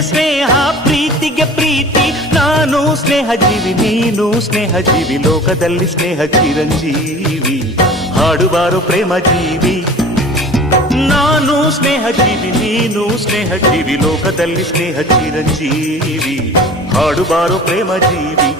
ಸ್ನೇಹ ಪ್ರೀತಿಗೆ ಪ್ರೀತಿ ನಾನು ಸ್ನೇಹ ಜೀವಿ ನೀನು ಸ್ನೇಹ ಜೀವಿ ಲೋಕದಲ್ಲಿ ಸ್ನೇಹ ಚಿರಂಜೀವಿ ಹಾಡುವಾರು ಪ್ರೇಮ ಜೀವಿ ನಾನು ಸ್ನೇಹ ಜೀವಿ ನೀನು ಸ್ನೇಹ ಜೀವಿ ಲೋಕದಲ್ಲಿ ಸ್ನೇಹ ಚಿರಂಜೀವಿ ಹಾಡುವಾರು ಪ್ರೇಮ ಜೀವಿ